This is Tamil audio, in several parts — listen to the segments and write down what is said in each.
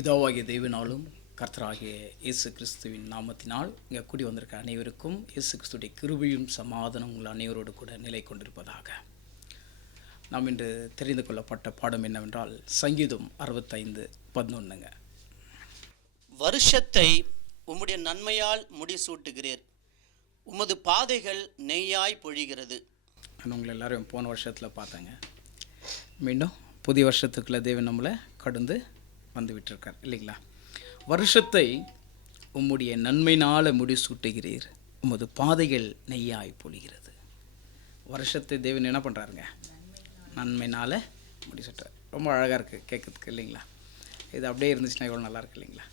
பிதாவாகிய தேவனாலும் கர்த்தராகிய இயேசு கிறிஸ்துவின் நாமத்தினால் இங்கே கூடி வந்திருக்க அனைவருக்கும் இயேசு கிறிஸ்துடைய கிருபையும் சமாதானம் உங்கள் அனைவரோடு கூட நிலை கொண்டிருப்பதாக. நாம் இன்று தெரிந்து கொள்ளப்பட்ட பாடம் என்னவென்றால் சங்கீதம் 65:11. வருஷத்தை உம்முடைய நன்மையால் முடிசூட்டுகிறீர், உமது பாதைகள் நெய்யாய் பொழிகிறது. நான் உங்களை எல்லாரும் போன வருஷத்தில் பார்த்தேங்க. மீண்டும் புதிய வருஷத்துக்குள்ளே தேவன் நம்மளை கடந்து வந்து விட்டுருக்கார் இல்லைங்களா? வருஷத்தை உம்முடைய நன்மையினால் முடிசூட்டுகிறீர், உமது பாதைகள் நெய்யாய் பொழிகிறது. வருஷத்தை தேவன் என்ன பண்ணுறாருங்க? நன்மையினால் முடிசூட்டுறார். ரொம்ப அழகாக இருக்குது கேட்குறதுக்கு இல்லைங்களா? இது அப்படியே இருந்துச்சுன்னா எவ்வளோ நல்லாயிருக்கு இல்லைங்களா?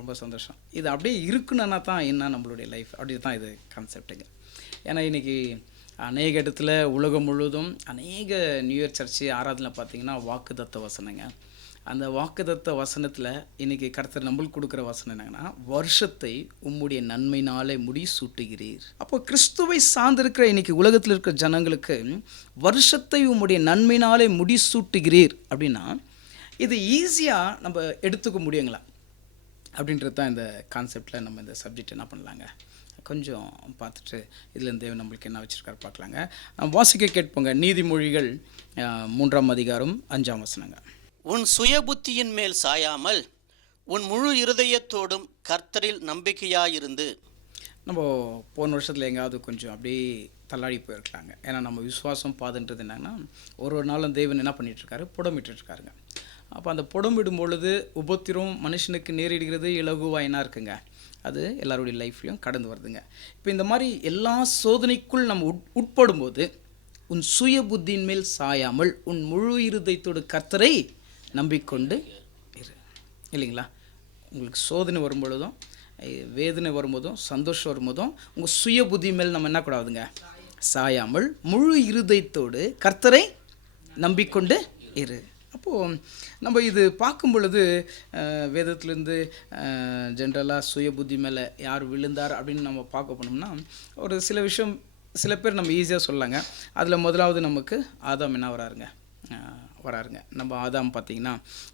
ரொம்ப சந்தோஷம். இது அப்படியே இருக்குன்னா தான் என்ன நம்மளுடைய லைஃப், அப்படி தான் இது கான்செப்டுங்க. ஏன்னா இன்றைக்கி அநேக இடத்துல உலகம் முழுவதும் அநேக நியூ இயர் சர்ச்சு ஆராதனை பார்த்திங்கன்னா வாக்குத்தத்த வசனங்க. அந்த வாக்குத்தத்த வசனத்தில் இன்றைக்கி கர்த்தர் நம்மளுக்கு கொடுக்குற வசனம் என்னங்கன்னா, வருஷத்தை உம்முடைய நன்மையினாலே முடி சூட்டுகிறீர். அப்போ கிறிஸ்துவை சார்ந்திருக்கிற இன்றைக்கி உலகத்தில் இருக்கிற ஜனங்களுக்கு வருஷத்தை உம்முடைய நன்மையினாலே முடி சூட்டுகிறீர் அப்படின்னா இது ஈஸியாக நம்ம எடுத்துக்க முடியுங்களா அப்படின்றது தான் இந்த கான்செப்டில் நம்ம இந்த சப்ஜெக்ட் என்ன பண்ணலாங்க கொஞ்சம் பார்த்துட்டு இதில் தேவன் நம்மளுக்கு என்ன வச்சுருக்காரு பார்க்கலாங்க. வாசிக்க கேட்போங்க. நீதிமொழிகள் 3:5 உன் சுய புத்தியின் மேல் சாயாமல் உன் முழு இருதயத்தோடும் கர்த்தரில் நம்பிக்கையாயிருந்து. நம்ம போன வருஷத்தில் எங்கேயாவது கொஞ்சம் அப்படியே தள்ளாடி போயிருக்கலாங்க. ஏன்னா நம்ம விசுவாசம் பாதுன்றது என்னன்னா, ஒரு நாளும் தேவன் என்ன பண்ணிகிட்ருக்காரு, புடமிட்டுருக்காருங்க. அப்போ அந்த புடமிடும் பொழுது உபத்திரம் மனுஷனுக்கு நேரிடுகிறது இலகுவாக என்ன இருக்குங்க, அது எல்லாருடைய லைஃப்லையும் கடந்து வருதுங்க. இப்போ இந்த மாதிரி எல்லா சோதனைக்குள் நம்ம உட்படும்போது உன் சுய புத்தியின் மேல் சாயாமல் உன் முழு இருதயத்தோடு கர்த்தரை நம்பிக்கொண்டு இரு இல்லைங்களா? உங்களுக்கு சோதனை வரும்பொழுதும் வேதனை வரும்போதும் சந்தோஷம் வரும்போதும் உங்கள் சுய புத்தி மேல் நம்ம என்ன கூடாதுங்க, சாயாமல் முழு இருதயத்தோடு கர்த்தரை நம்பிக்கொண்டு இரு. அப்போது நம்ம இது பார்க்கும் பொழுது வேதத்துலேருந்து ஜென்ரலாக சுய புத்தி மேலே யார் விழுந்தார் அப்படின்னு நம்ம பார்க்க போனோம்னா ஒரு சில விஷயம் சில பேர் நம்ம ஈஸியாக சொல்லலாங்க. அதில் முதலாவது நமக்கு ஆதாம் என்ன வராருங்க. நம்ம ஆதாம் பார்த்திங்கன்னா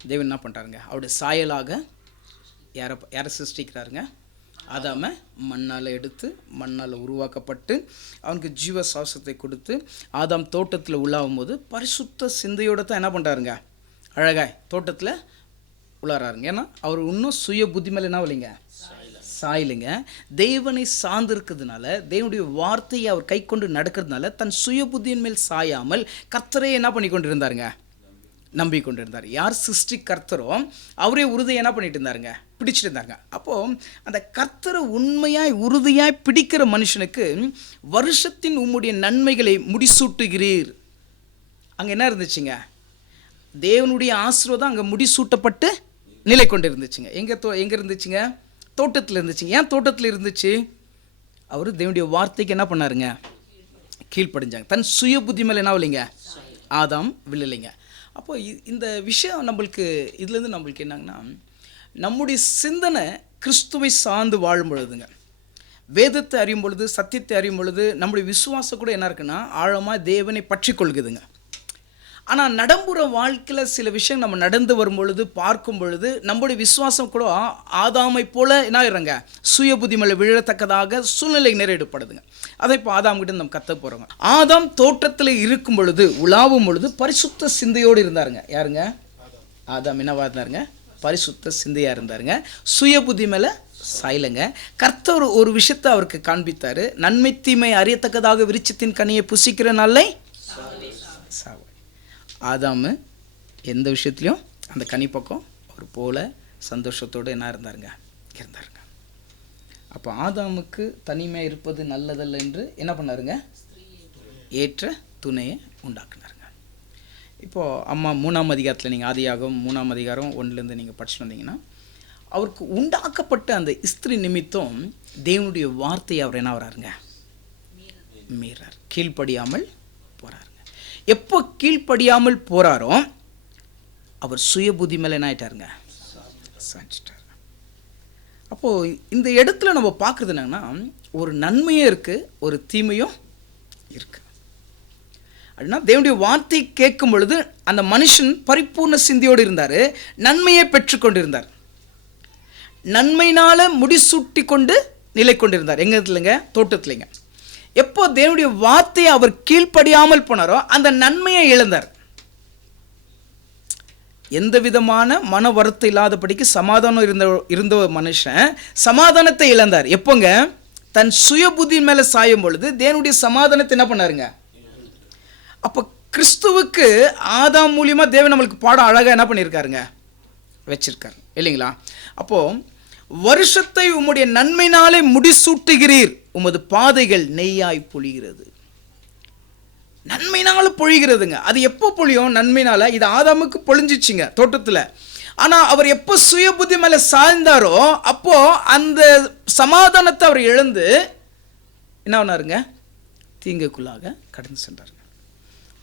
தேவன் என்ன பண்ணுறாருங்க, அவருடைய சாயலாக யாரை சிருஷ்டிக்கிறாருங்க, ஆதாமை மண்ணால் எடுத்து மண்ணால் உருவாக்கப்பட்டு அவனுக்கு ஜீவ சுவாசத்தை கொடுத்து ஆதாம் தோட்டத்தில் உள்ளாகும் போது பரிசுத்த சிந்தையோடு தான் என்ன பண்ணுறாருங்க, அழகாய் தோட்டத்தில் உள்ளாராருங்க. ஏன்னா அவர் இன்னும் சுய புத்தி மேலே என்ன இல்லைங்க, சாயலுங்க. தேவனை சார்ந்திருக்கிறதுனால தேவனுடைய வார்த்தையை அவர் கை கொண்டு நடக்கிறதுனால தன் சுய புத்தியின் மேல் சாயாமல் கர்த்தரை என்ன பண்ணி கொண்டு இருந்தாருங்க, நம்பி கொண்டு இருந்தார். யார் சிருஷ்டி கர்த்தரோ அவரே உறுதியை என்ன பண்ணிட்டு இருந்தாருங்க, பிடிச்சிட்டு இருந்தாங்க. அப்போது அந்த கர்த்தரை உண்மையாய் உறுதியாய் பிடிக்கிற மனுஷனுக்கு வருஷத்தின் உம்முடைய நன்மைகளை முடிசூட்டுகிறீர். அங்கே என்ன இருந்துச்சுங்க, தேவனுடைய ஆசீர்வாதம் அங்கே முடிசூட்டப்பட்டு நிலை கொண்டு இருந்துச்சுங்க. எங்கே இருந்துச்சுங்க, தோட்டத்தில் இருந்துச்சுங்க. ஏன் தோட்டத்தில் இருந்துச்சு, அவர் தேவனுடைய வார்த்தைக்கு என்ன பண்ணாருங்க, கீழ்ப்படிஞ்சாங்க. தன் சுய புத்தி மேலே என்ன இல்லைங்க, ஆதாம் விழலைங்க. அப்போ இந்த விஷயம் நம்மளுக்கு இதுலேருந்து நம்மளுக்கு என்னங்கன்னா, நம்முடைய சிந்தனை கிறிஸ்துவை சார்ந்து வாழும் பொழுதுங்க, வேதத்தை அறியும் பொழுது சத்தியத்தை அறியும் பொழுது நம்முடைய விசுவாசம் கூட என்ன இருக்குன்னா ஆழமாக தேவனை பற்றி கொள்குதுங்க. ஆனால் நடம்புற வாழ்க்கையில் சில விஷயம் நம்ம நடந்து வரும் பொழுது பார்க்கும் பொழுது நம்முடைய விசுவாசம் கூட ஆதாமை போல என்ன ஆயிடுறாங்க, சுய புத்தி மேலே விழத்தக்கதாக சூழ்நிலை நேரிடப்படுதுங்க. அதை இப்போ ஆதாம் கிட்ட நம்ம கற்று போகிறோங்க. ஆதாம் தோட்டத்தில் இருக்கும் பொழுது உலாவும் பொழுது பரிசுத்த சிந்தையோடு இருந்தாருங்க. யாருங்க, ஆதாம் என்னவா இருந்தாருங்க, பரிசுத்த சிந்தையாக இருந்தாருங்க. சுய புத்தி மேலே சாயலைங்க. கர்த்தர் ஒரு விஷயத்தை அவருக்கு காண்பித்தார். நன்மை தீமை அறியத்தக்கதாக விருட்சத்தின் கனியை புசிக்கிற நாளை சாவு. ஆதாம் எந்த விஷயத்துலையும் அந்த கனி பக்கம் ஒரு போல சந்தோஷத்தோடு என்ன இருந்தாருங்க, இருந்தாருங்க. அப்போ ஆதாமுக்கு தனிமையாக இருப்பது நல்லதல்ல என்று என்ன பண்ணாருங்க, ஏற்ற துணையை உண்டாக்குனாருங்க. இப்போது அம்மா 3ஆம் அதிகாரத்தில் நீங்கள் ஆதியாகமம் 3ஆம் அதிகாரம் 1லேருந்து நீங்கள் படிச்சுட்டு வந்தீங்கன்னா அவருக்கு உண்டாக்கப்பட்ட அந்த ஸ்திரீ நிமித்தம் தேவனுடைய வார்த்தையை அவர் என்ன வராருங்க, மீறார், கீழ்ப்படியாமல் போகிறாருங்க. எப்போ கீழ்ப்படியாமல் போகிறாரோ அவர் சுய புத்தி மேலே என்ன ஆகிட்டாருங்க, சாஞ்சிட்டார். அப்போது இந்த இடத்துல நம்ம பார்க்குறது என்னன்னா, ஒரு நன்மையும் இருக்குது ஒரு தீமையும் இருக்குது. அப்படின்னா தேவனுடைய வார்த்தை கேட்கும் பொழுது அந்த மனுஷன் பரிபூர்ண சிந்தையோடு இருந்தார், நன்மையை பெற்றுக்கொண்டிருந்தார். நன்மையினால் முடிசூட்டி கொண்டு நிலை கொண்டிருந்தார். எங்க இல்லைங்க? தோட்டத்தில்லைங்க. எப்போ தேவனுடைய வார்த்தையை அவர் கீழ்ப்படியாமல் போனாரோ அந்த நன்மையை இழந்தார். எந்த விதமான மன வருத்தம் இல்லாதபடிக்கு சமாதானம் இருந்த மனுஷன் சமாதானத்தை இழந்தார். எப்போங்க? தன் சுய புத்தி மேலே சாயும் பொழுது தேவனுடைய சமாதானத்தை என்ன பண்ணாருங்க? அப்போ கிறிஸ்துவுக்கு ஆதாம் மூலியமாக தேவன் நம்மளுக்கு பாடம் அழகாக என்ன பண்ணியிருக்காருங்க? வச்சிருக்காரு இல்லைங்களா? அப்போது வருஷத்தை உம்முடைய நன்மையினாலே முடிசூட்டுகிறீர், உமது பாதைகள் நெய்யாய் பொழிகிறது. நன்மையினால பொழிகிறதுங்க. அது எப்போ பொழியும்? நன்மையினால. இது ஆதாமுக்கு பொழிஞ்சிச்சுங்க தோட்டத்தில். ஆனால் அவர் எப்போ சுய புத்தி மேலே சாய்ந்தாரோ அப்போ அந்த சமாதானத்தை அவர் இழந்து என்ன பண்ணாருங்க? தீங்குக்குள்ளாக கடந்து சென்றாருங்க.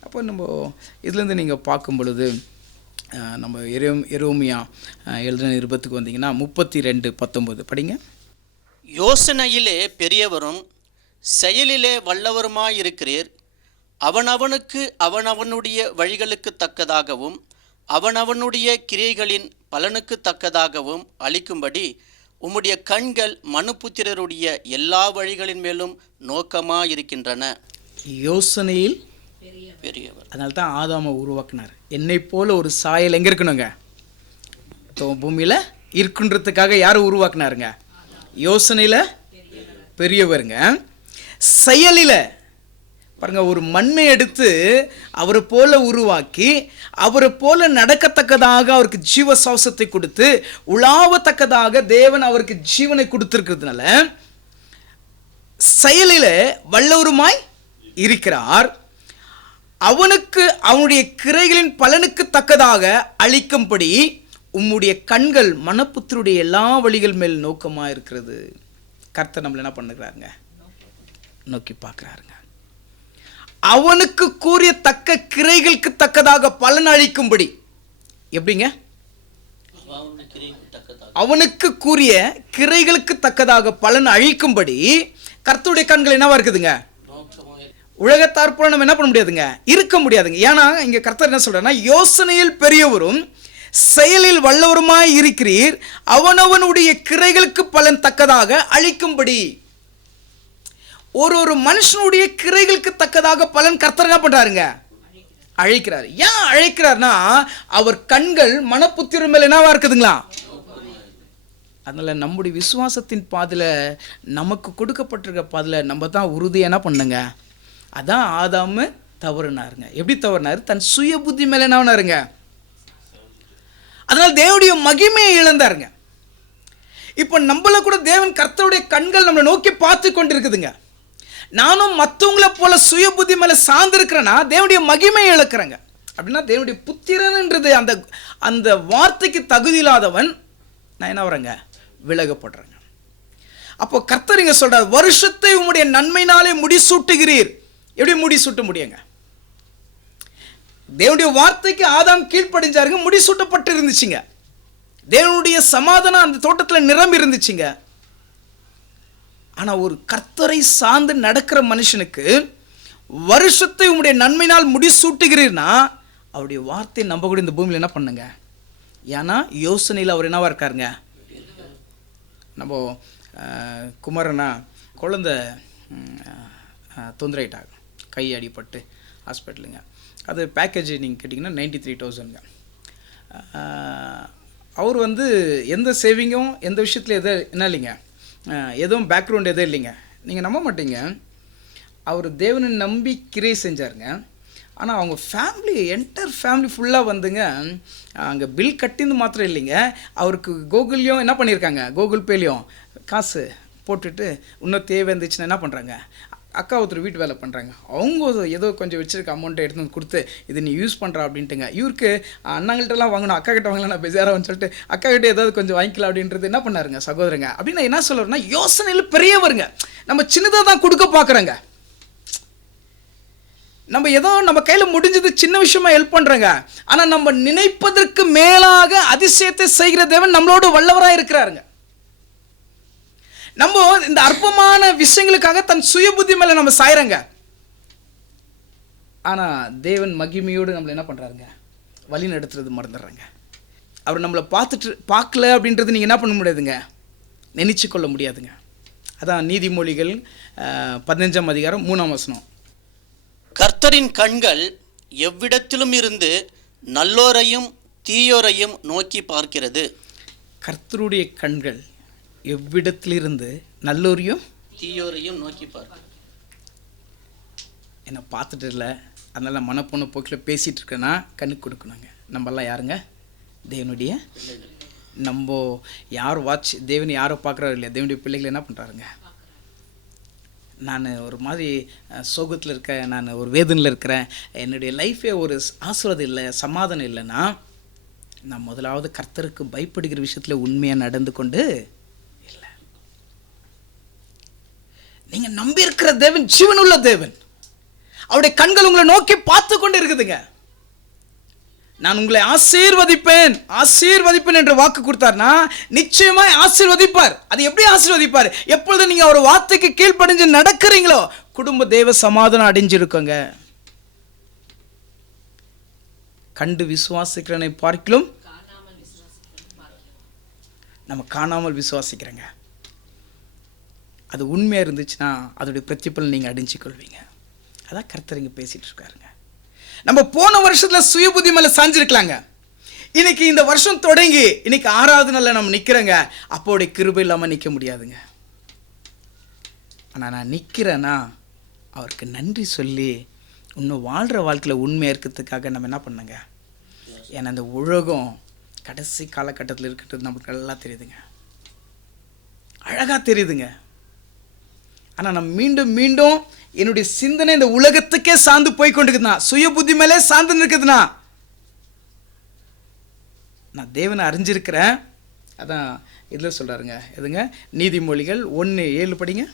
அப்போ நம்ம இதுலேருந்து நீங்கள் பார்க்கும் பொழுது நம்ம எரேமியா எழுதின நிருபத்துக்கு வந்தீங்கன்னா 32:19 படிங்க. யோசனையிலே பெரியவரும் செயலிலே வல்லவருமாயிருக்கிறீர், அவனவனுக்கு அவனவனுடைய வழிகளுக்கு தக்கதாகவும் அவனவனுடைய கிரியைகளின் பலனுக்கு தக்கதாகவும் அளிக்கும்படி உம்முடைய கண்கள் மனுபுத்திரருடைய எல்லா வழிகளின் மேலும் நோக்கமாயிருக்கின்றன. யோசனையில் பெரியவர். அதனால தான் ஆதாமை உருவாக்குனார். என்னை போல ஒரு சாயல் எங்கே இருக்கணுங்க? பூமியில் இருக்குன்றதுக்காக யார் உருவாக்குனாருங்க? யோசனையில் பெரியவருங்க. செயலில் பாருங்க, ஒரு மண்ணை எடுத்து அவரை போல உருவாக்கி அவரை போல நடக்கத்தக்கதாக அவருக்கு ஜீவ சுவாசத்தை கொடுத்து உலாவத்தக்கதாக தேவன் அவருக்கு ஜீவனை கொடுத்திருக்கிறதுனால செயலில் வல்லவருமாய் இருக்கிறார். அவனுக்கு அவனுடைய கிரைகளின் பலனுக்கு தக்கதாக அளிக்கும்படி உம்முடைய கண்கள் மனப்புத்தருடைய எல்லா வழிகள் மேல் நோக்கமாக இருக்கிறது. கர்த்தர் நம்மளை என்ன பண்ணுகிறாருங்க? நோக்கி பார்க்குறாருங்க. அவனுக்கு கூறிய தக்க கிரைகளுக்கு தக்கதாக பலன் அளிக்கும்படி. எப்படிங்க? அவனுக்கு கூறிய கிரைகளுக்கு தக்கதாக பலன் அழிக்கும்படி கர்த்தருடைய கண்கள் என்னவா இருக்குதுங்க? உலகத்தார் போல நம்ம என்ன பண்ண முடியாதுங்க? இருக்க முடியாதுங்க. ஏன்னா இங்க கர்த்தர் என்ன சொல்றாருன்னா, யோசனையில் பெரியவரும் செயலில் வல்லவருமாய் இருக்கிறீர், அவனவனுடைய கிரைகளுக்கு பலன் தக்கதாக அழிக்கும்படி. ஒரு மனுஷனுடைய கிரைகளுக்கு தக்கதாக பலன் கர்த்தர் என்ன பண்றாருங்க? அழைக்கிறார். ஏன் அழைக்கிறார்னா, அவர் கண்கள் மனப்புத்திர மேல என்னவா இருக்குதுங்களா? அதனால நம்முடைய விசுவாசத்தின் பாதையில நமக்கு கொடுக்கப்பட்டிருக்க பாதையில நம்ம தான் உறுதியாக என்ன பண்ணுங்க? அதான் ஆதாமு தவறுனாருங்க. எப்படி தவறுனாரு? தன் சுய புத்தி மேல என்ன பண்ணாருங்க? அதனால தேவனுடைய மகிமையை இழந்தாருங்க. இப்போ நம்மள கூட தேவன் கர்த்தருடைய கண்கள் நம்மளை நோக்கி பார்த்து கொண்டு இருக்குதுங்க. நானும் மற்றவங்கள போல சுய புத்தி மேல சார்ந்திருக்கிறேன்னா தேவனுடைய மகிமையை இழக்கிறேங்க. அப்படின்னா தேவனுடைய புத்திரன்ன்றது அந்த அந்த வார்த்தைக்கு தகுதி இல்லாதவன் நான் என்ன வரேங்க? விலகப்படுறேங்க. அப்போ கர்த்தர் இங்க சொல்றார், வருஷத்தை உம்முடைய நன்மையினாலே முடிசூட்டுகிறீர். எப்படி முடிசூட்ட முடியுங்க? தேவனுடைய வார்த்தைக்கு ஆதாம் கீழ்ப்படிஞ்சாருங்க, முடிசூட்டப்பட்டு இருந்துச்சுங்க. தேவனுடைய சமாதானம் அந்த தோட்டத்தில் நிரம்பி இருந்துச்சுங்க. ஆனா ஒரு கர்த்தரை சார்ந்து நடக்கிற மனுஷனுக்கு வருஷத்தை உம்முடைய நன்மையினால் முடிசூட்டுகிறீர்னா அவருடைய வார்த்தையை நம்ப கூட இந்த பூமியில் என்ன பண்ணுங்க? ஏன்னா யோசனையில் அவர் என்னவா இருக்காருங்க? நம்ம குமரனா குழந்தை தொந்தரைட்டாங்க, கை அடிப்பட்டு ஹாஸ்பிட்டலுங்க. அது பேக்கேஜ் நீங்கள் கேட்டிங்கன்னா 93,000ங்க. அவர் எந்த சேவிங்கும் எந்த விஷயத்தில் என்ன இல்லைங்க, எதுவும் பேக்ரவுண்ட் எதுவும் இல்லைங்க. நீங்கள் நம்ப மாட்டீங்க, அவர் தேவனை நம்பி கிரியை செஞ்சாருங்க. ஆனால் அவங்க ஃபேமிலி என்டையர் ஃபேமிலி ஃபுல்லாக அங்கே பில் கட்டிந்து மாத்திரம் இல்லைங்க, அவருக்கு கூகுள்லேயும் என்ன பண்ணியிருக்காங்க, கூகுள் பேலையும் காசு போட்டுட்டு இன்னும் தேவை இருந்துச்சுன்னா என்ன பண்ணுறாங்க, அக்கா ஒருத்தர் வீட்டு வேலை பண்ணுறாங்க, அவங்க ஏதோ கொஞ்சம் வச்சுருக்க அமௌண்ட்டை எடுத்து வந்து கொடுத்து இது நீ யூஸ் பண்ணுறா அப்படின்ட்டுங்க. இவருக்கு அண்ணாங்கள்ட்டலாம் வாங்கணும், அக்கா கிட்ட வாங்கலாம், நான் பெஜாரான்னு சொல்லிட்டு அக்கா கிட்ட ஏதாவது கொஞ்சம் வாங்கிக்கலாம் அப்படின்றது என்ன பண்ணாருங்க சகோதரங்க. அப்படின்னு என்ன சொல்லுறேன்னா, யோசனையில் பெரியவருங்க. நம்ம சின்னதாக தான் கொடுக்க பார்க்குறோங்க. நம்ம ஏதோ நம்ம கையில் முடிஞ்சது சின்ன விஷயமா ஹெல்ப் பண்ணுறோங்க. ஆனால் நம்ம நினைப்பதற்கு மேலாக அதிசயத்தை செய்கிற தேவன் நம்மளோட வல்லவராக இருக்கிறாருங்க. நம்ம இந்த அற்பமான விஷயங்களுக்காக தன் சுய புத்தி மேல நம்ம சாயறங்க. ஆனால் தேவன் மகிமையோடு நம்மளை என்ன பண்ணுறாருங்க, வழி நடத்துறது மறந்துடுறாங்க. அவர் நம்மளை பார்க்கல அப்படின்றது நீங்கள் என்ன பண்ண முடியாதுங்க, நினைச்சு கொள்ள முடியாதுங்க. அதான் நீதிமொழிகள் 15ஆம் அதிகாரம் 3ஆம் வசனம். கர்த்தரின் கண்கள் எவ்விடத்திலும் இருந்து நல்லோரையும் தீயோரையும் நோக்கி பார்க்கிறது. கர்த்தருடைய கண்கள் எவ்விடத்திலிருந்து நல்லோரையும் தீயோரையும் நோக்கி பார்க்கிறது. என்னை பார்த்துட்டு இல்லை, அதனால் மனப்பொண்ணு போக்கில் பேசிகிட்டு இருக்கேன்னா கண்ணுக்கு கொடுக்கணுங்க. நம்மெல்லாம் யாருங்க, தேவனுடைய, நம்ம யார் தேவன் யாரோ பார்க்குறாரு இல்லையா, தேவனுடைய பிள்ளைகள் என்ன பண்ணுறாருங்க. நான் ஒரு மாதிரி சோகத்தில் இருக்கேன், நான் ஒரு வேதனையில் இருக்கிறேன், என்னுடைய லைஃபே ஒரு ஆசீர்வாதம் இல்லை, சமாதானம் இல்லைன்னா நான் முதலாவது கர்த்தருக்கு பயப்படுகிற விஷயத்தில் உண்மையாக நடந்து கொண்டு இல்லை. நீங்கள் நம்பி இருக்கிற தேவன் ஜீவனுள்ள தேவன், அவருடைய கண்கள் உங்களை நோக்கி பார்த்து கொண்டு இருக்குதுங்க. நான் உங்களை ஆசீர்வதிப்பேன் ஆசீர்வதிப்பேன் என்று வாக்கு கொடுத்தார்னா நிச்சயமாய் ஆசீர்வதிப்பார். அது எப்படி ஆசீர்வதிப்பார்? எப்பொழுது நீங்க ஒரு வார்த்தைக்கு கீழ்ப்படிஞ்சு நடக்கிறீங்களோ குடும்ப தேவ சமாதானம் அடைஞ்சிருக்குங்க. கண்டு விசுவாசிக்கிறனை பார்க்கிலும் நம்ம காணாமல் விசுவாசிக்கிறேங்க. அது உண்மையாக இருந்துச்சுன்னா அதோடைய பிரதிபலன் நீங்கள் அடைஞ்சு கொள்வீங்க. அதான் கர்த்தர் இங்கே பேசிட்டு இருக்காருங்க. நம்ம போன வருஷத்தில் சுய புத்தி மேலே சாஞ்சிருக்கலாங்க. இன்னைக்கு இந்த வருஷம் தொடங்கி இன்னைக்கு 6வது நாளில் நம்ம நிற்கிறோங்க. அப்போடைய கிருபை இல்லாமல் நிற்க முடியாதுங்க. ஆனால் நான் நிற்கிறேன்னா அவருக்கு நன்றி சொல்லி இன்னும் வாழ்கிற வாழ்க்கையில் உண்மையாக இருக்கிறதுக்காக நம்ம என்ன பண்ணுங்க. ஏன்னா அந்த உலகம் கடைசி காலகட்டத்தில் இருக்கிறது நமக்கு நல்லா தெரியுதுங்க, அழகாக தெரியுதுங்க. ஆனால் நம்ம மீண்டும் மீண்டும் என்னுடைய சிந்தனை இந்த உலகத்துக்கே சார்ந்து போய் கொண்டிருக்குதுன்னா, சுய புத்தி மேலே சார்ந்து இருக்குதுன்னா, நான் தேவனை அறிஞ்சிருக்கிறேன். அதான் இதில் சொல்கிறாருங்க, எதுங்க, நீதிமொழிகள் 1:7 படிங்க.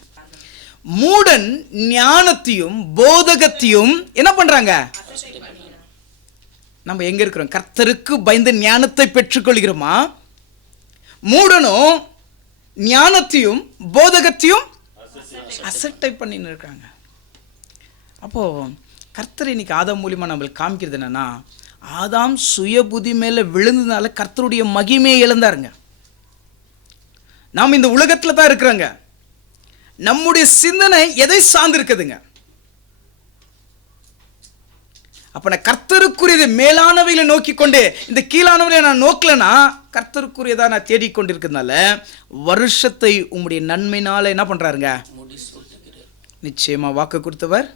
மூடன் ஞானத்தையும் போதகத்தையும் என்ன பண்ணுறாங்க. நம்ம எங்கே இருக்கிறோம்? கர்த்தருக்கு பயந்து ஞானத்தை பெற்றுக்கொள்கிறோமா? மூடனும் ஞானத்தையும் போதகத்தையும் அசட்டை பண்ணின்னு இருக்காங்க. அப்போது கர்த்தர் இன்னைக்கு ஆதாம் மூலியமாக நம்மளுக்கு காமிக்கிறது என்னென்னா, ஆதாம் சுய புத்தி மேலே விழுந்ததுனால கர்த்தருடைய மகிமையை இழந்தாருங்க. நாம் இந்த உலகத்தில் தான் இருக்கிறோங்க. நம்முடைய சிந்தனை எதை சார்ந்து இருக்குதுங்க? அப்போ நான் கர்த்தருக்குரியது மேலானவைகளை நோக்கி கொண்டு இந்த கீழானவைகளை நான் நோக்கலன்னா கர்த்தருக்குரியதாக நான் தேடிக்கொண்டிருக்கிறதுனால வருஷத்தை உங்களுடைய நன்மையினால என்ன பண்ணுறாருங்க, நிச்சயமாக வாக்கு கொடுத்தவர்